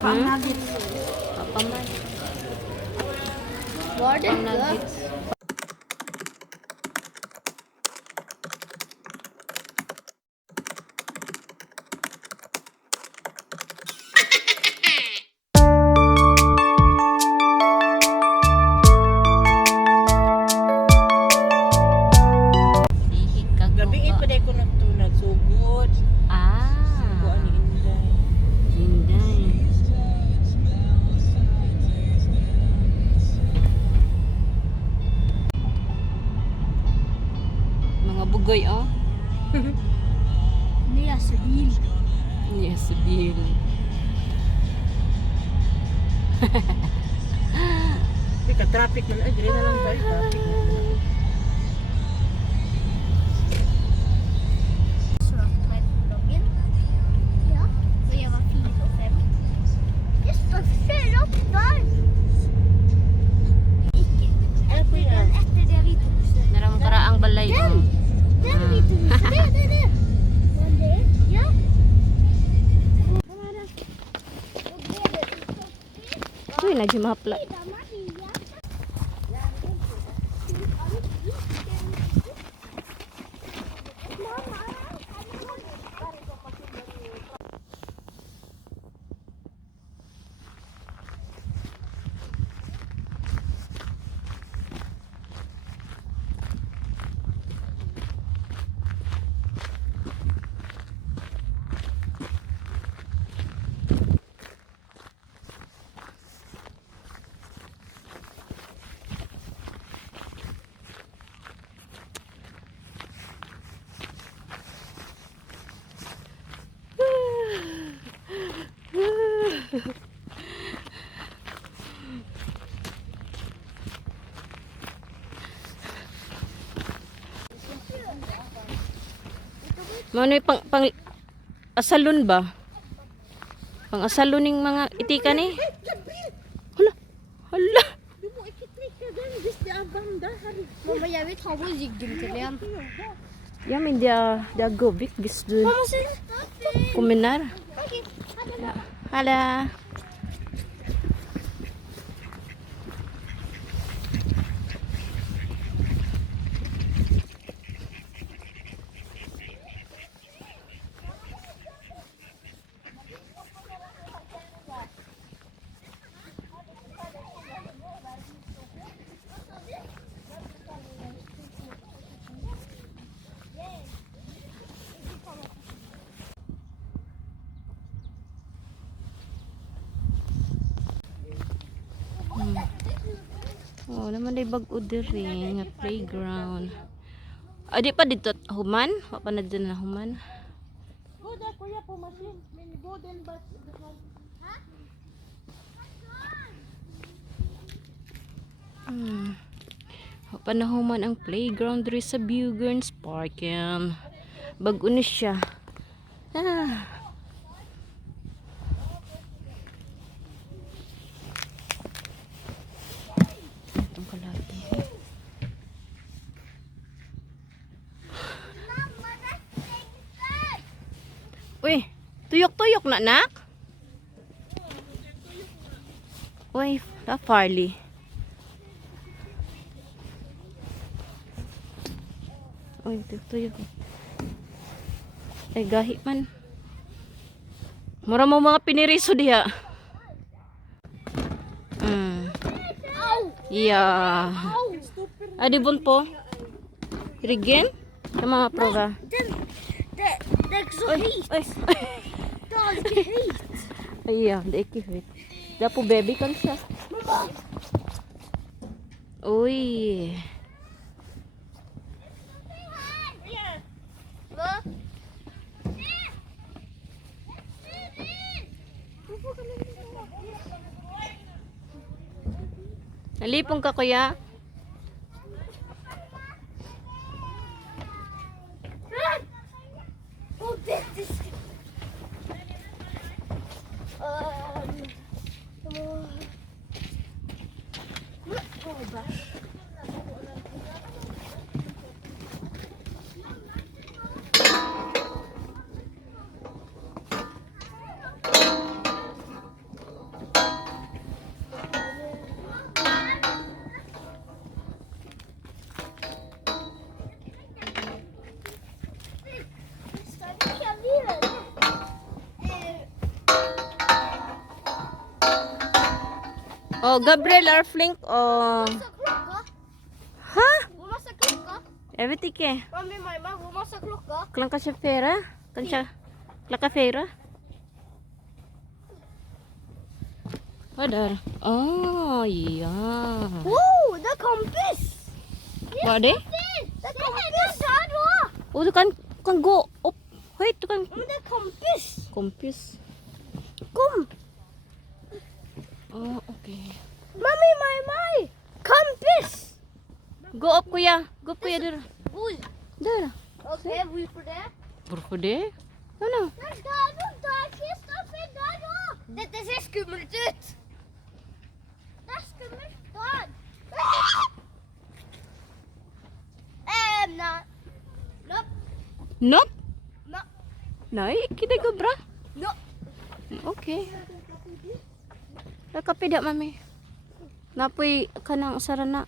Nuggets. Papaman. More than Nuggets. Gabi pa dahil ko nagsugod. Sugod ni Inday. Inday. Mga bugoy, oh. Niya sabil. Yes, sabihin. Ka traffic man ay dire na lang tayo traffic na. Naram karaang balay, oh. Uy, najimapla. Mano pang asalon ba? Pang asalon ning mga itika ni. Hala. Hala. Mamma, jag vet ha vad jiggen till igen. Ja, men det är gobik hvis du kombinerar. Ja. Hala. Oh, naman ay bag-o diri nga playground. Adi pa dito human? Wa pa na dyan na human. Goda kuya po machine. Min golden bus. Ha? Wa pa na human ang playground diri sa Bugerns Park. Bag-o ni siya. Itong kalaki. Uy, tuyok-tuyok na, nak? Uy, Farley. Uy, tuyok-tuyok. Ay, gahi man. Mura mo mga piniriso diha. Yeah. Adibon po. Rigen? Sama proga. Det är så hit. Oj. Det är alltid hit. Ja, det är inte hit. Det är på baby kanske. Oj. Va? Nalipong ka kuya? Oh, this is... Oh, Gabriel are flink. Oh. Ha? Hvor masse klokka? Jag vet inte. Mami, mamma, hvor masse klokka? Klang kanske flera? Kanske klacka flera? Vad där? Oh, ja. Wow, det er kompis! Vad är det? Det er kompis! Der da! Oh, du kan gå upp höjt. Du kan... Men det er kompis! Kompis. Kom! Oh, okej. Mami, mai! Kompis! Gå upp kuya. Gå upp kuya där. Hvor? Där. Ok, hvorfor det? Varför det? Ano? Der, Kristoffer, der da! Dette ser skummelt ut! Det er skummelt der! Nei. Nope. Nope. No. Nej, kita go bra. No. Okay. Nakapida mami. Napoy kanang sarana.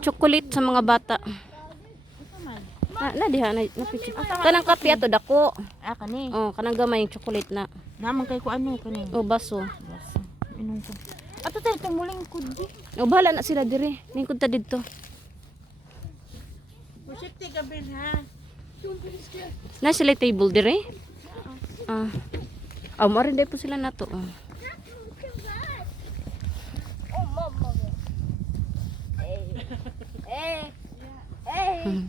Chocolate sa mga bata. Na diha na picture. Kanang kape ato dako. Ah, kani. Oh, kanang gamay yung chocolate na. Naman kay ko ano kani. Oh, baso. Inom ko. Ato tayo tumuling ko di. Oh, bahala na sila dire. Lingkod ta didto. Pusipti Gabriel ha. Na sila table dire. Ah. Oh, mo rin po sila nato. Oh. Oh, mamma. Hey.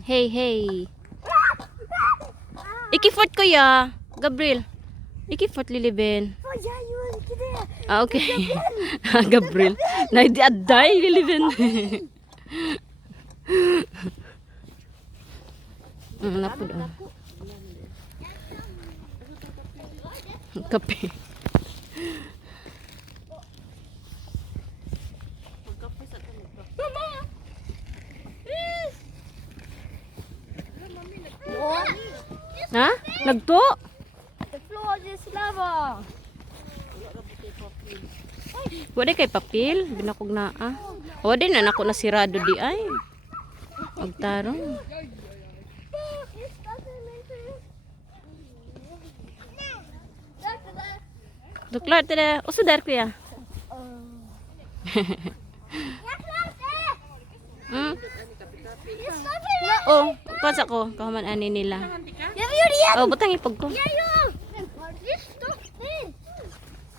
Hey, hey. Ikifort ko ya, Gabriel. Ikifort Liliben. Å, jeg gjorde ikke det. Ah, okay. Gabriel. Nei, det er deg, Liliben. Napo daw. Kape. Mamma. Ha? Nagto? The floor is lava. Wala kay papel, binakog na ah. O din na nako nasirado di ay. Magtarong. Duklar tada, uso dar ko ya. Hmm? Oh, pasa ko, kahuman ani nila. Oh, butang ipag ko.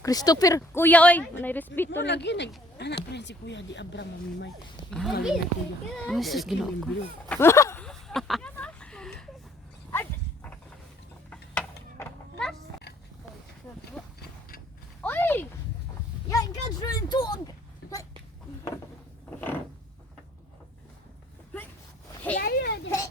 Christopher, kuya oy, manay respeto na. Lagi nag anak pa rin si Kuya di Abra mamimay. Ang sus Ginoo ko. Oi! Jeg kan slå en tog! Jeg gjør det.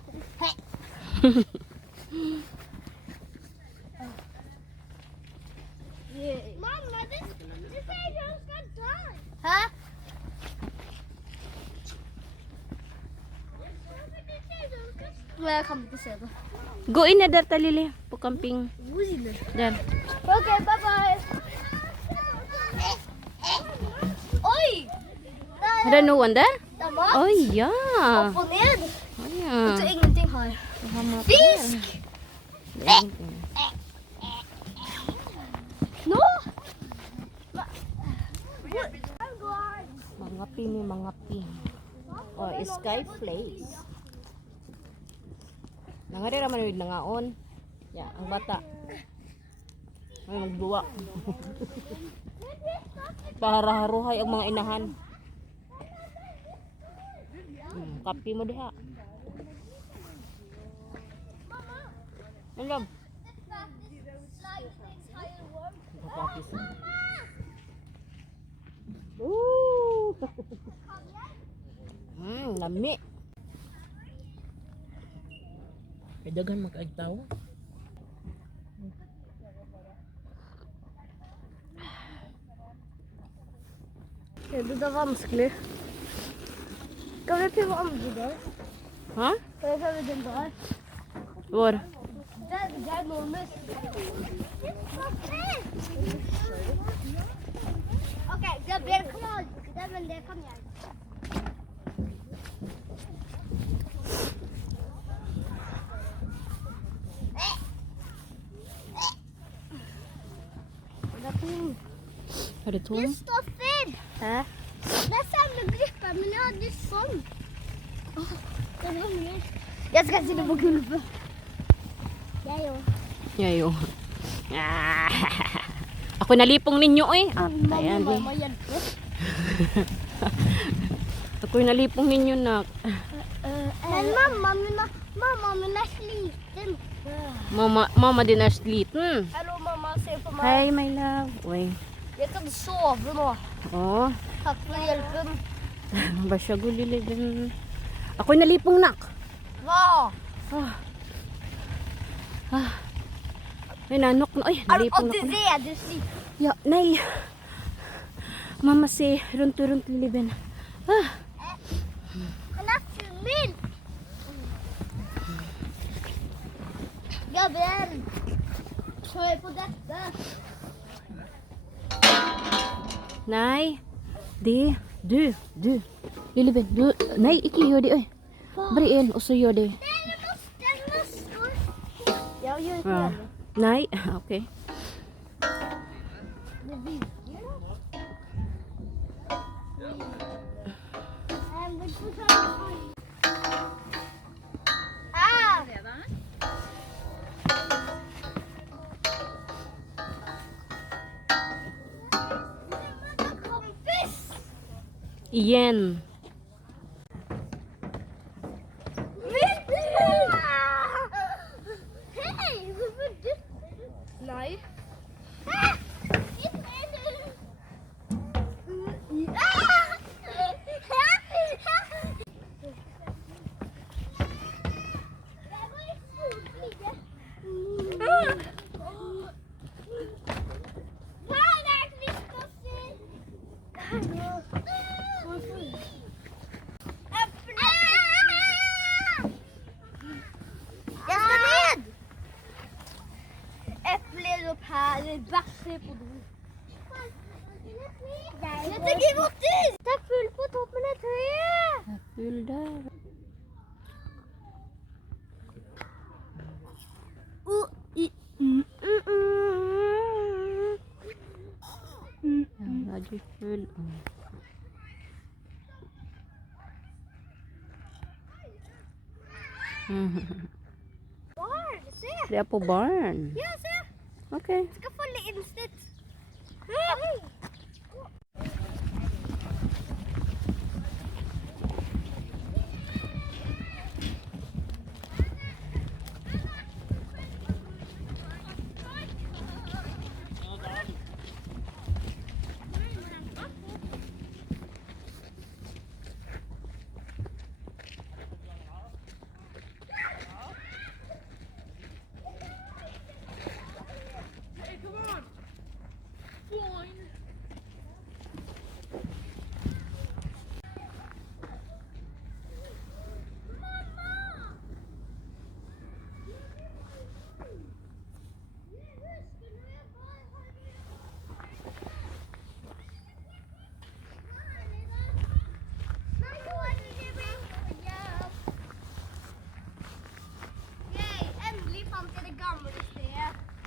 Mamma, det sier du skal dø. Hæ? Jeg kan ikke se det. Go in na der talili, po camping. Hvor er det? Der. Ok, bye bye. Oi! Ada no one there? Det er mat. Oh ja. Opp og ned. Oh Det ja. er ingenting her. Fisk! Nå! Mga pini, mga pin. Oh, sky place. Nangari raman yung nangaon. Ya, ang bata. Ay, magduwa. Para haruhay ang mga inahan. Kapi mo diha. Ang love. Kapis. Lami. Kay daghan mag-agtaw. Det er vanskelig. Kan vi prøve andre der? Ha? Kan vi prøve den der? Hvor? Det er enormt. Ok, Gabriel kan aldri det, men det kan jeg. Det er tom. Er det tom? Kristoffer! Hæ? Det er samme gruppe, men jeg hadde sånn. Det var mye. Jeg skal sitte på gulvet. Jeg òg. Jeg jo. Ako nalipong ninyo eh. Ayan eh. Mamma hjelper. Ako nalipong ninyo nak. Men mamma min er sliten. Mamma din er sliten. Hallo mamma, se på meg. Hei my love. Oi. Jeg kan sove nå. Oh. Takk for hjelpen. Basya guliligan. Ako nalipong nak. Hva? Ay nanok na. Ay Er du nalipong ako. allerede syk? Ja, nei. Mamma se rundt liben. Han er fummel. Gabriel, kjør på dette. Nei. Det. Du. Lilleben, du. Nei, ikke gjør det. Oi. Briel, og så gjør det. Den står. Ja, gjør det. Ja. Nei, ok. Det virker Igjen. Hei, hvorfor du? Nei. Bæsje på do. Jeg tenker votter! Det er fullt på toppen av treet! Full der. Ja, du full. Barn, se! Det er på barn. Ja, se! Ok. Jeg skal falle innsnitt. Hei!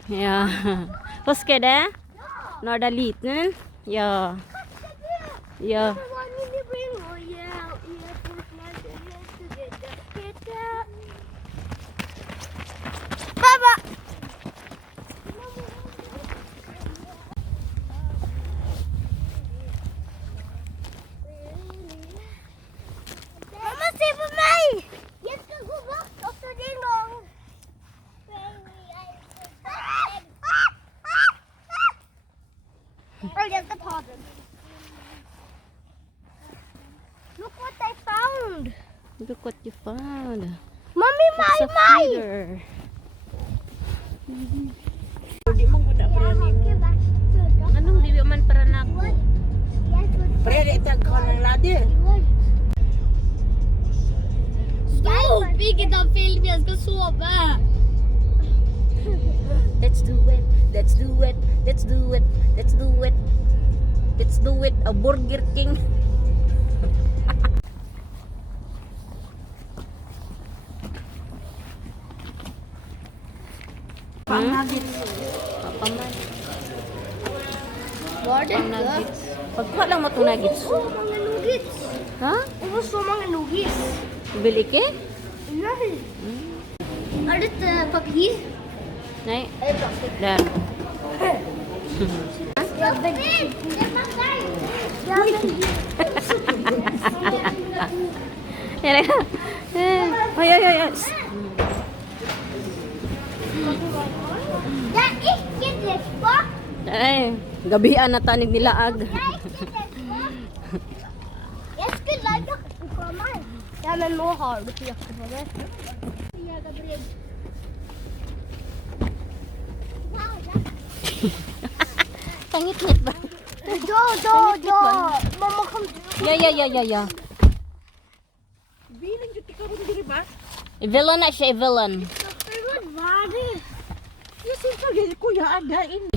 Ja. Husker det? Når det er liten? Ja. Ja. Pappa! Mamma, se på meg! Jeg skal gå bort og så din gang. Jeg skal ta den. Look what I found. Look what you found. Mommy, It's a my. feeder. Di man ko na para nimo. Anong di man para nako? Pre itag ko ng ladi. Stopp! Ikke ta film, jeg skal sove. Let's do it. Let's do it. Let's do it. Let's do it. Let's do it. A Burger King. Pangagit. Papaman. Var det Pangagit. Pagkuha lang mo itong nuggets. Oh, mga nuggets. Ha? Det var så många nuggets. Bili ka? Nej. Är det inte papir? Nay. Det är plastik. Där. Jag vill. Det passar. Jag vill. Yan na. Ay, ay, ay. Det är inte drespa. Ay, gabihan na tanig nilaag. Det är inte drespa. Jag skulle ha jacka på mig. Ja, men nu har du inte jacka på mig. Pangit-ngit ba? Ja. Mamma kom till. Ya. Bilang jud ka ron diri ba? I-villain na siya, i-villain. Vad var det? Yes, sir, kuya, again.